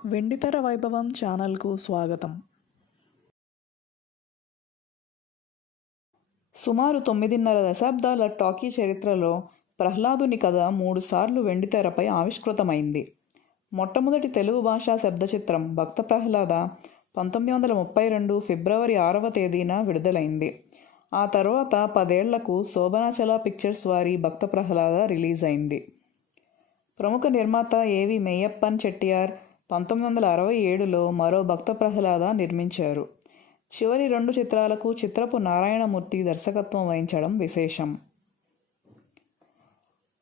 వెండితెర వైభవం ఛానల్కు స్వాగతం. సుమారు 9.5 దశాబ్దాల టాకీ చరిత్రలో ప్రహ్లాదుని కథ 3 సార్లు వెండితెరపై ఆవిష్కృతమైంది. మొట్టమొదటి తెలుగు భాషా శబ్దచిత్రం భక్త ప్రహ్లాద 1932 ఫిబ్రవరి 6వ తేదీన విడుదలైంది. ఆ తర్వాత 10 ఏళ్లకు శోభనాచల పిక్చర్స్ వారి భక్త ప్రహ్లాద రిలీజ్ అయింది. ప్రముఖ నిర్మాత ఏవి మెయ్యప్పన్ చెట్టియార్ 1967లో మరో భక్త ప్రహ్లాద నిర్మించారు. చివరి 2 చిత్రాలకు చిత్రపు నారాయణమూర్తి దర్శకత్వం వహించడం విశేషం.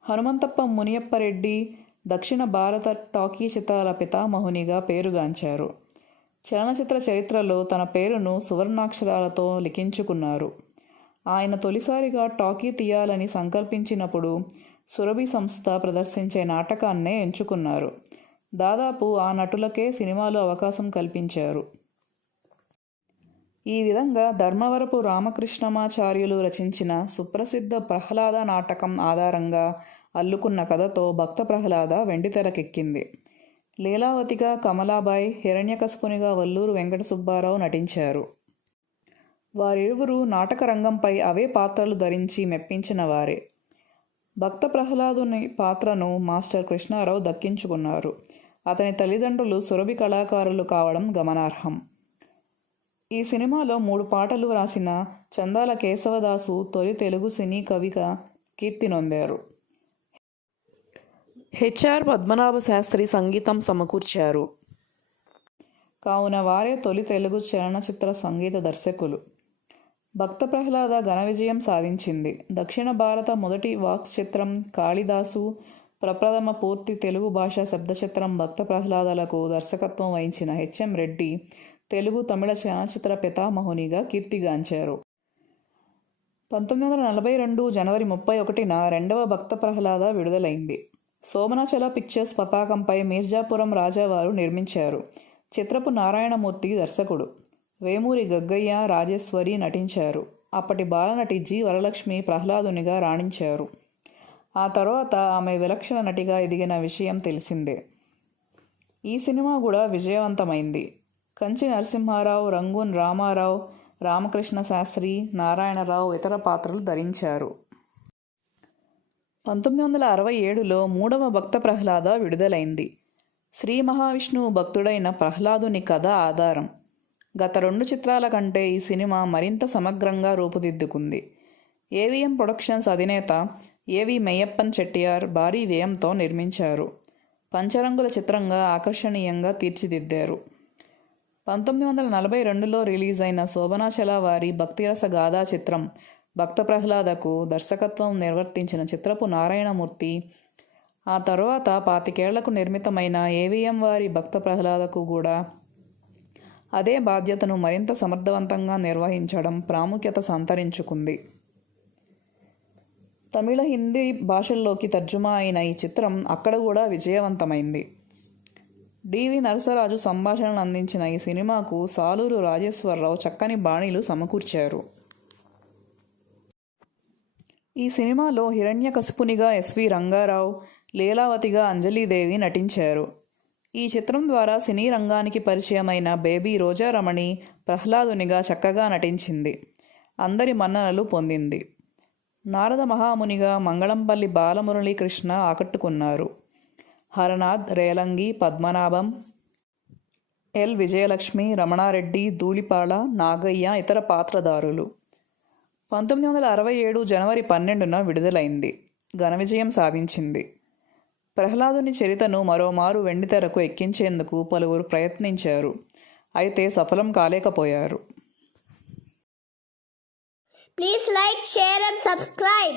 హనుమంతప్ప మునియప్పరెడ్డి దక్షిణ భారత టాకీ చిత్రాల పితామహునిగా పేరుగాంచారు. చలనచిత్ర చరిత్రలో తన పేరును సువర్ణాక్షరాలతో లిఖించుకున్నారు. ఆయన తొలిసారిగా టాకీ తీయాలని సంకల్పించినప్పుడు సురభి సంస్థ ప్రదర్శించే నాటకాన్నే ఎంచుకున్నారు. దాదాపు ఆ నటులకే సినిమాలో అవకాశం కల్పించారు. ఈ విధంగా ధర్మవరపు రామకృష్ణమాచార్యులు రచించిన సుప్రసిద్ధ ప్రహ్లాద నాటకం ఆధారంగా అల్లుకున్న కథతో భక్త ప్రహ్లాద వెండితెరకెక్కింది. లీలావతిగా కమలాబాయ్, హిరణ్యకశపునిగా వల్లూరు వెంకట సుబ్బారావు నటించారు. వారిరువురు నాటక రంగంపై అవే పాత్రలు ధరించి మెప్పించిన వారే. భక్త ప్రహ్లాదుని పాత్రను మాస్టర్ కృష్ణారావు దక్కించుకున్నారు. అతని తల్లిదండ్రులు సురభి కళాకారులు కావడం గమనార్హం. ఈ సినిమాలో 3 పాటలు రాసిన చందాల కేశవదాసు తొలి తెలుగు సినీ కవిగా కీర్తి నొందారు. హెచ్ఆర్ పద్మనాభ శాస్త్రి సంగీతం సమకూర్చారు. కావున వారే తొలి తెలుగు చలనచిత్ర సంగీత దర్శకులు. భక్త ప్రహ్లాద ఘన విజయం సాధించింది. దక్షిణ భారత మొదటి వాక్స్ చిత్రం కాళిదాసు, ప్రప్రథమ పూర్తి తెలుగు భాషా శబ్దచిత్రం భక్త ప్రహ్లాదలకు దర్శకత్వం వహించిన హెచ్ఎం రెడ్డి తెలుగు తమిళ చలనచిత్ర పితామహునిగా కీర్తిగాంచారు. 1942 జనవరి 31న రెండవ భక్త ప్రహ్లాద విడుదలైంది. శోభనాచల పిక్చర్స్ పతాకంపై మీర్జాపురం రాజావారు నిర్మించారు. చిత్రపు నారాయణమూర్తి దర్శకుడు. వేమూరి గగ్గయ్య, రాజేశ్వరి నటించారు. అప్పటి బాలనటి జి. వరలక్ష్మి ప్రహ్లాదునిగా రాణించారు. ఆ తర్వాత ఆమె విలక్షణ నటిగా ఎదిగిన విషయం తెలిసిందే. ఈ సినిమా కూడా విజయవంతమైంది. కంచి నరసింహారావు, రంగూన్ రామారావు, రామకృష్ణ శాస్త్రి, నారాయణరావు ఇతర పాత్రలు ధరించారు. 1967లో 3వ భక్త ప్రహ్లాద విడుదలైంది. శ్రీ మహావిష్ణువు భక్తుడైన ప్రహ్లాదుని కథ ఆధారం. గత 2 చిత్రాల కంటే ఈ సినిమా మరింత సమగ్రంగా రూపుదిద్దుకుంది. ఏవిఎం ప్రొడక్షన్స్ అధినేత ఏవి మెయ్యప్పన్ చెట్టియార్ భారీ వ్యయంతో నిర్మించారు. పంచరంగుల చిత్రంగా ఆకర్షణీయంగా తీర్చిదిద్దారు. 1942లో రిలీజ్ అయిన శోభనాచల వారి భక్తిరస గాథా చిత్రం భక్త ప్రహ్లాదకు దర్శకత్వం నిర్వర్తించిన చిత్రపు నారాయణమూర్తి ఆ తర్వాత 25 ఏళ్లకు నిర్మితమైన ఏవిఎం వారి భక్త ప్రహ్లాదకు కూడా అదే బాధ్యతను మరింత సమర్థవంతంగా నిర్వహించడం ప్రాముఖ్యత సంతరించుకుంది. తమిళ, హిందీ భాషల్లోకి తర్జుమా అయిన ఈ చిత్రం అక్కడ కూడా విజయవంతమైంది. డివి నరసరాజు సంభాషణలు అందించిన ఈ సినిమాకు సాలూరు రాజేశ్వరరావు చక్కని బాణీలు సమకూర్చారు. ఈ సినిమాలో హిరణ్యకశపునిగా ఎస్వి రంగారావు, లీలావతిగా అంజలీదేవి నటించారు. ఈ చిత్రం ద్వారా సినీ రంగానికి పరిచయమైన బేబీ రోజారమణి ప్రహ్లాదునిగా చక్కగా నటించింది. అందరి మన్ననలు పొందింది. నారద మహామునిగా మంగళంపల్లి బాలమురళీకృష్ణ ఆకట్టుకున్నారు. హరనాథ్, రేలంగి, పద్మనాభం, ఎల్ విజయలక్ష్మి, రమణారెడ్డి, ధూళిపాళ, నాగయ్య ఇతర పాత్రధారులు. 1967 జనవరి 12న విడుదలైంది. ఘన విజయం సాధించింది. ప్రహ్లాదుని చరితను మరోమారు వెండితెరకు ఎక్కించేందుకు పలువురు ప్రయత్నించారు. అయితే సఫలం కాలేకపోయారు. Please like, share and subscribe.